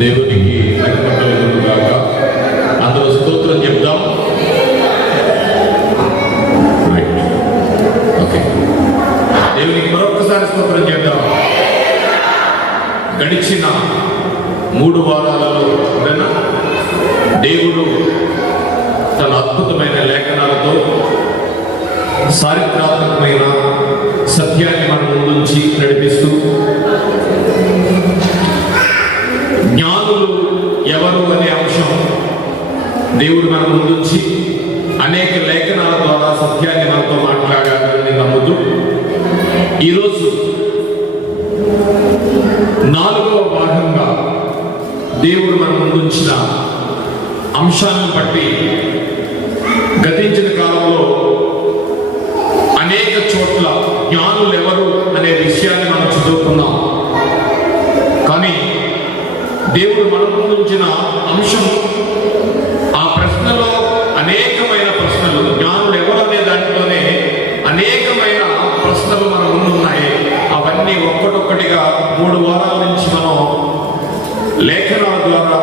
దేవునికి మహిమ కలుగును గాక. అందరూ స్తోత్రం చెప్దాం. Right, okay. దేవునికి మరొకసారి స్తోత్రం చేద్దాం. గడిచిన 3 వారాలలో దేవుడు తన అద్భుతమైన లేఖనాలతో చారిత్రాత్మకమైన సత్యాన్ని మన ముందుంచి నడిపిస్తూ జ్ఞానులు ఎవరు అనే అంశం దేవుడు మన ముందుంచి అనేక లేఖనాల ద్వారా సత్యాన్ని మనతో మాట్లాడాలని నమ్ముతూ ఈరోజు 4వ భాగంగా దేవుడు మన ముందుంచిన అంశాలను బట్టి గతించిన కాలంలో అనేక చోట్ల జ్ఞానులు ఎవరు అనే విషయాన్ని మనం చదువుకున్నాం. కానీ దేవుడు మన ముందుంచిన అంశం, ఆ ప్రశ్నలో అనేకమైన ప్రశ్నలు, జ్ఞానులు ఎవరు అనే దాంట్లోనే అనేకమైన ప్రశ్నలు మన ముందున్నాయి. అవన్నీ ఒక్కటొక్కటిగా 3 వారాల నుంచి మనం లేఖనాల ద్వారా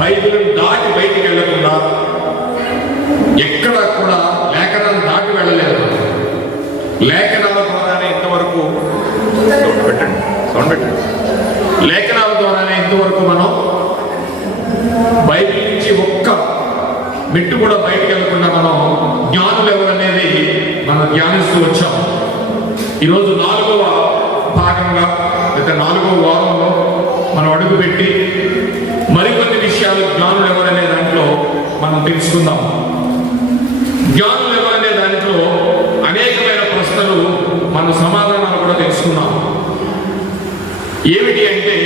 బైబిల్ దాటి బయటికి వెళ్ళకుండా, ఎక్కడ కూడా లేఖనాలు దాటి వెళ్ళలేదు. లేఖనాల ద్వారానే ఇంతవరకు లేఖనాల ద్వారానే ఇంతవరకు మనం బైబిల్ నుంచి ఒక్క మెట్టు కూడా బయటికి వెళ్ళకుండా మనం జ్ఞానులు ఎవరనేది మనం ధ్యానిస్తూ వచ్చాం. ఈరోజు 4వ భాగంగా లేదా 4వ వారంలో మనం అడుగుపెట్టి మరికొన్ని విషయాలు జ్ఞానులు ఎవరనే దాంట్లో మనం తెలుసుకుందాం. జ్ఞానులు ఎవరనే దాంట్లో అనేకమైన ప్రశ్నలు, మన సమాధానాలు కూడా తెలుసుకుందాం. ఏమిటి అంటే,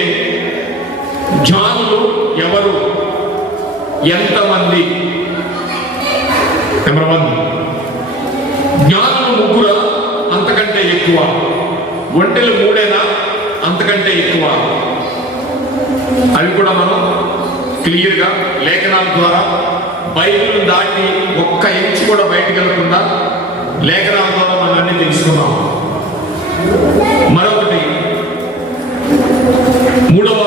జ్ఞానులు ఎవరు, ఎంతమంది? నెంబర్ 1, జ్ఞానులు 3 అంతకంటే ఎక్కువ? ఒంటెలు 3 అంతకంటే ఎక్కువ? అవి కూడా మనం క్లియర్గా లేఖనాల ద్వారా బైబిల్ దాటి ఒక్క ఇంచు కూడా బయటకు వెళ్ళకుండా లేఖనాల ద్వారా మనం అన్ని తెలుసుకున్నాం. మరొకటి, 3వ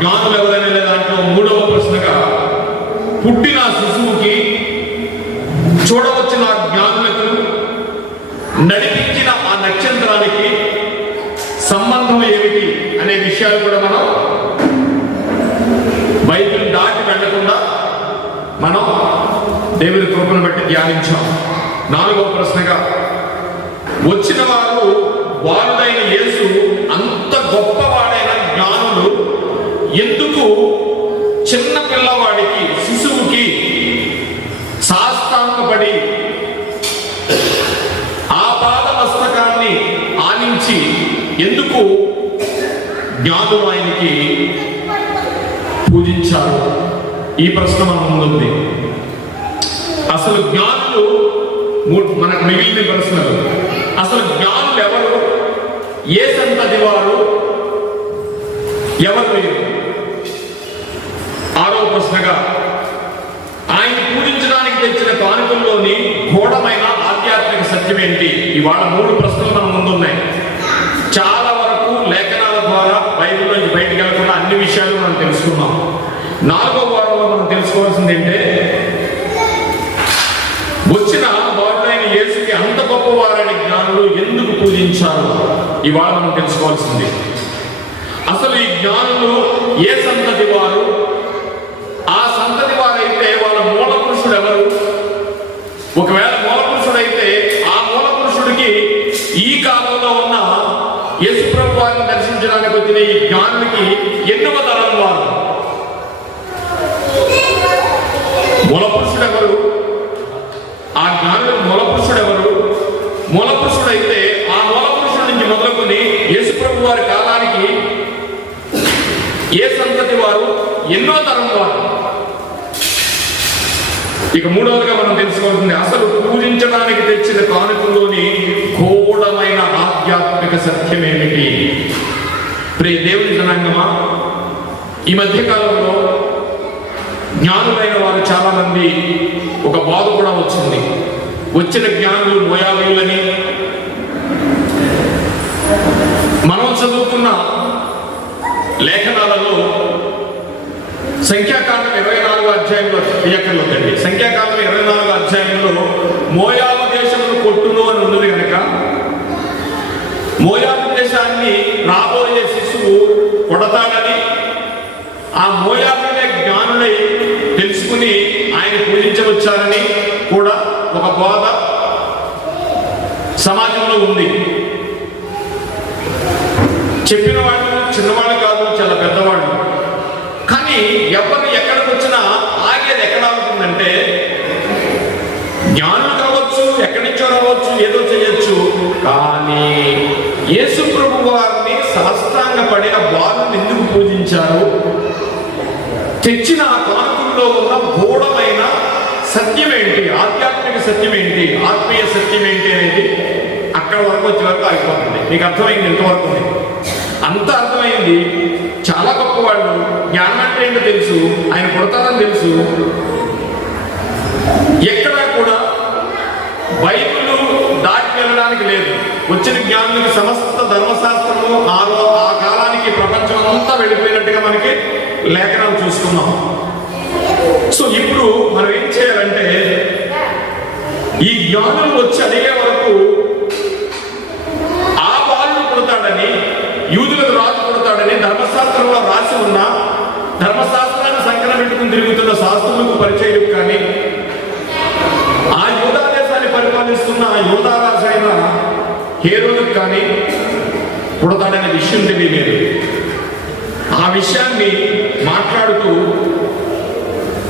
జ్ఞానులు ఎవరైనా దాంట్లో 3వ ప్రశ్నగా, పుట్టిన శిశువుకి చూడవచ్చిన జ్ఞానులకు నడిపించిన ఆ నక్షత్రానికి సంబంధం ఏమిటి అనే విషయాలు కూడా మనం బైబిల్ దాటి వెళ్లకుండా మనం దేవుని కృపను బట్టి ధ్యానించాం. 4వ ప్రశ్నగా, వచ్చిన వారు వారుడైన యేసు అంత గొప్పవాడైన జ్ఞానులు ఎందుకు చిన్న పిల్లవాడికి, శిశువుకి సాష్టాంగపడి ఆ పాద మస్తకాన్ని ఆనించి ఎందుకు జ్ఞానులు ఆయనకి పూజించారు? ఈ ప్రశ్న మన ముందుంది. అసలు జ్ఞానులు, మనకు మిగిలిన ప్రశ్నలు, అసలు జ్ఞానులు ఎవరు, ఏ సంతతి వారు, ఎవరు లేరు? 6వ ప్రశ్నగా, ఆయన పూజించడానికి తెచ్చిన కానుకల్లోని ఘోరమైన ఆధ్యాత్మిక సత్యం ఏంటి? ఇవాళ 3 ప్రశ్నలు మన ముందున్నాయి. చాలా వరకు లేఖనాల ద్వారా బైబిల్ నుంచి బయటకు వెళ్ళకుండా అన్ని విషయాలు మనం తెలుసుకున్నాం. 4వ వారంలో మనం తెలుసుకోవాల్సింది ఏంటంటే, వచ్చిన వారుడైన యేసుకి అంత గొప్పవారని జ్ఞానులు ఎందుకు పూజించారు? ఇవాళ మనం తెలుసుకోవాల్సింది. అసలు ఈ జ్ఞానులు ఏ సంతతి వారు? ఆ సంతతి వారైతే వాళ్ళ మూల పురుషుడు ఎవరు? ఒకవేళ మూల పురుషుడు అయితే ఆ మూల పురుషుడికి ఈ కాలంలో ఉన్న యేసు ప్రభు వారిని దర్శించడానికి వచ్చిన ఈ జ్ఞానులకి ఎన్నవ తరం వారు? మూల పురుషుడు ఎవరు? ఆ జ్ఞానులకు మూల పురుషుడు ఎవరు? మూల పురుషుడు అయితే ఆ మూల పురుషుడి నుంచి మొదలుకొని యేసు ప్రభు వారి కాలానికి ఏ సంతతి వారు, ఎన్నో తరం వారు? ఇక 3వదిగా మనం తెలుసుకోవాల్సింది, అసలు పూజించడానికి తెచ్చిన కానుకల్లోని ఘోరమైన ఆధ్యాత్మిక సత్యం ఏమిటి? ప్రియ దేవుని జనాంగమా, ఈ మధ్య కాలంలో జ్ఞానులైన వారు చాలా మంది ఒక బాధ కూడా వచ్చింది. వచ్చిన జ్ఞానులు మోయాబీయులని, మనం చదువుకున్న లేఖనాలలో సంఖ్యాకాండం 24వ అధ్యాయంలో తీయక్కర్లేదండి. సంఖ్యాకాండం 24వ అధ్యాయంలో మోయాబు దేశమును కొట్టును అని ఉన్నది కనుక మోయాబు దేశాన్ని రాబోయే శిశువు కొడతాడని, ఆ మోయాబులే జ్ఞానులై తెలుసుకుని ఆయన పూజించవచ్చారని కూడా ఒక బోధ సమాజంలో ఉంది. చెప్పిన వాళ్ళు చిన్నవాళ్ళు కాదు, చాలా పెద్దవాళ్ళు. కానీ ఎవరు ఎక్కడికి వచ్చినా ఆగేది ఎక్కడ ఉంటుందంటే, జ్ఞానులు కావచ్చు, ఎక్కడి నుంచో రావచ్చు, ఏదో చేయొచ్చు, కానీ యేసు ప్రభు వారిని సాష్టాంగపడి ఆ బాలుని ఎందుకు పూజించారు, తెచ్చిన ఆ కానుకల్లో ఉన్న గూఢమైన సత్యం ఏంటి, ఆధ్యాత్మిక సత్యం ఏంటి, ఆత్మీయ సత్యం ఏంటి అనేది అక్కడ వరకు వచ్చే వరకు అయిపోతుంది. మీకు అర్థమైంది ఎంతవరకు? అంత అర్థమైంది. చాలా గొప్ప వాళ్ళు, జ్ఞానం అంటే ఏంటో తెలుసు, ఆయన కొడతారని తెలుసు. ఎక్కడా కూడా బైబిల్ దాటి వెళ్ళడానికి లేదు. వచ్చిన జ్ఞానులకి సమస్త ధర్మశాస్త్రము ఆ కాలానికి ప్రపంచం అంతా వెళ్ళిపోయినట్టుగా మనకి లేఖనాలు చూసుకున్నాం. సో ఇప్పుడు మనం ఏం చేయాలంటే, ఈ జ్ఞానులు వచ్చి అడిగే వరకు ఆ బాలుడు పుడతాడని, యూదులకు రాజు పుడతాడని ధర్మశాస్త్రంలో రాసి ఉన్న, ధర్మశాస్త్రాన్ని సంకలనం పెట్టుకుని తిరుగుతున్న శాస్త్రులకు పరిచయం కానీ, ఆ యూదా దేశాన్ని పరిపాలిస్తున్న యూదా రాజు అయిన హేరోదుకు కానీ పుడతాడనే విషయం తెలియలేదు. ఆ విషయాన్ని మాట్లాడుతూ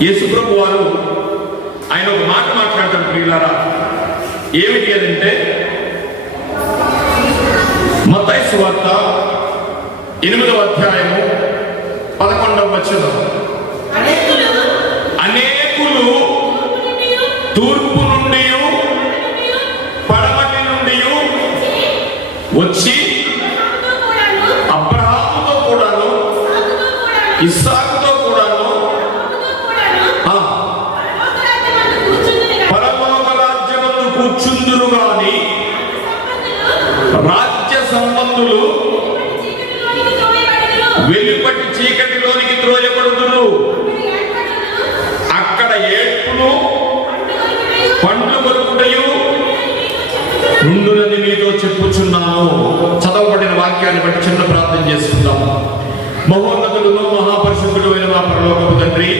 యేసుప్రభు వారు ఆయన ఒక మాట మాట్లాడతారు ప్రియులారా. ఏమిటి అదంటే, మత్తయి సువార్త 8వ అధ్యాయము 11వ వచనం, అనేకులు తూర్పు నుండి పడమటి నుండి వచ్చి అబ్రహాముతో కూడాను, ఇస్సాకుతో కూడాను పరలోక రాజ్యమందు కూర్చుందురు గాని రాజ్య సంబంధులు వెలుపటి చీకటిలోనికి త్రోయబడుదురు. అక్కడ ఏడ్పులు పండ్లు కొరుకుటయు నుండునని మీతో చెప్పుచున్నాను. చదవబడిన వాక్యాన్ని బట్టి చిన్న ప్రార్థన చేసుకుందాం. మహోన్నతులను మహాపరిశుద్ధుడు అయిన మా పరలోకపు తండ్రి,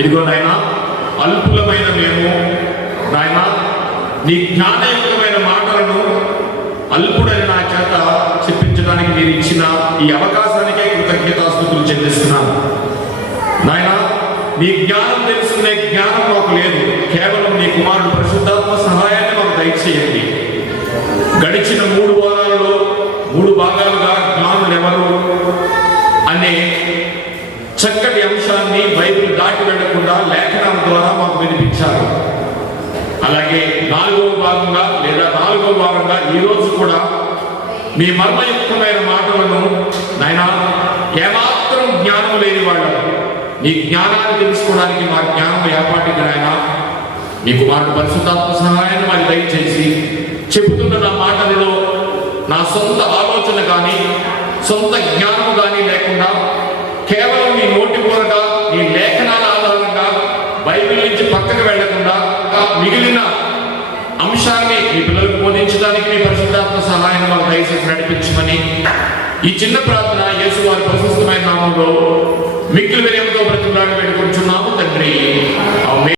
ఇదిగో నాయన, అల్పులమైన మేము నాయన నీ జ్ఞానయుక్తమైన మాటలను అల్పుడని నా చేత చెప్పించడానికి మీరు ఇచ్చిన ఈ అవకాశానికే కృతజ్ఞతాస్తుతులు చెల్లిస్తున్నాను. నాయన, నీ జ్ఞానం తెలుసుకునే జ్ఞానం మాకు లేదు. కేవలం నీ కుమారుడు పరిశుద్ధాత్మ సహాయాన్ని మాకు దయచేయండి. గడిచిన 3 వారాలలో 3 భాగాలుగా జ్ఞానులు ఎవరు అనే చక్కటి అంశాన్ని బైబిల్ దాటి వెళ్లకుండా లేఖనాల ద్వారా మాకు వినిపించారు. అలాగే 4వ భాగంగా లేదా 4వ వారంగా ఈరోజు కూడా మీ మర్మయుక్తమైన మాటలను నాయన, ఏమాత్రం జ్ఞానం లేని వాళ్ళు నీ జ్ఞానాన్ని తెలుసుకోవడానికి మా జ్ఞానం ఏపాటికి నాయన, మీ కుమారుడు పరిశుద్ధాత్మ సహాయాన్ని మాకు దయచేసి చెబుతున్న నా మాటలలో నా సొంత ఆలోచన కానీ సొంత జ్ఞానం కానీ లేకుండా కేవలం నీ నోటి పూరగా నీ లేఖనాల ఆధారంగా బైబిల్ నుంచి పక్కకు వెళ్లకుండా మిగిలిన అంశాన్ని మీ పిల్లలకు బోధించడానికి మీ పరిశుద్ధాత్మ సహాయాన్ని మాకు దయచేసి నడిపించమని ఈ చిన్న ప్రార్థన యేసు వారి ప్రశస్తమైన నామంలో మిక్కిలి వినయంతో బ్రతిమలాడి వేడుకొంచున్నాము తండ్రి.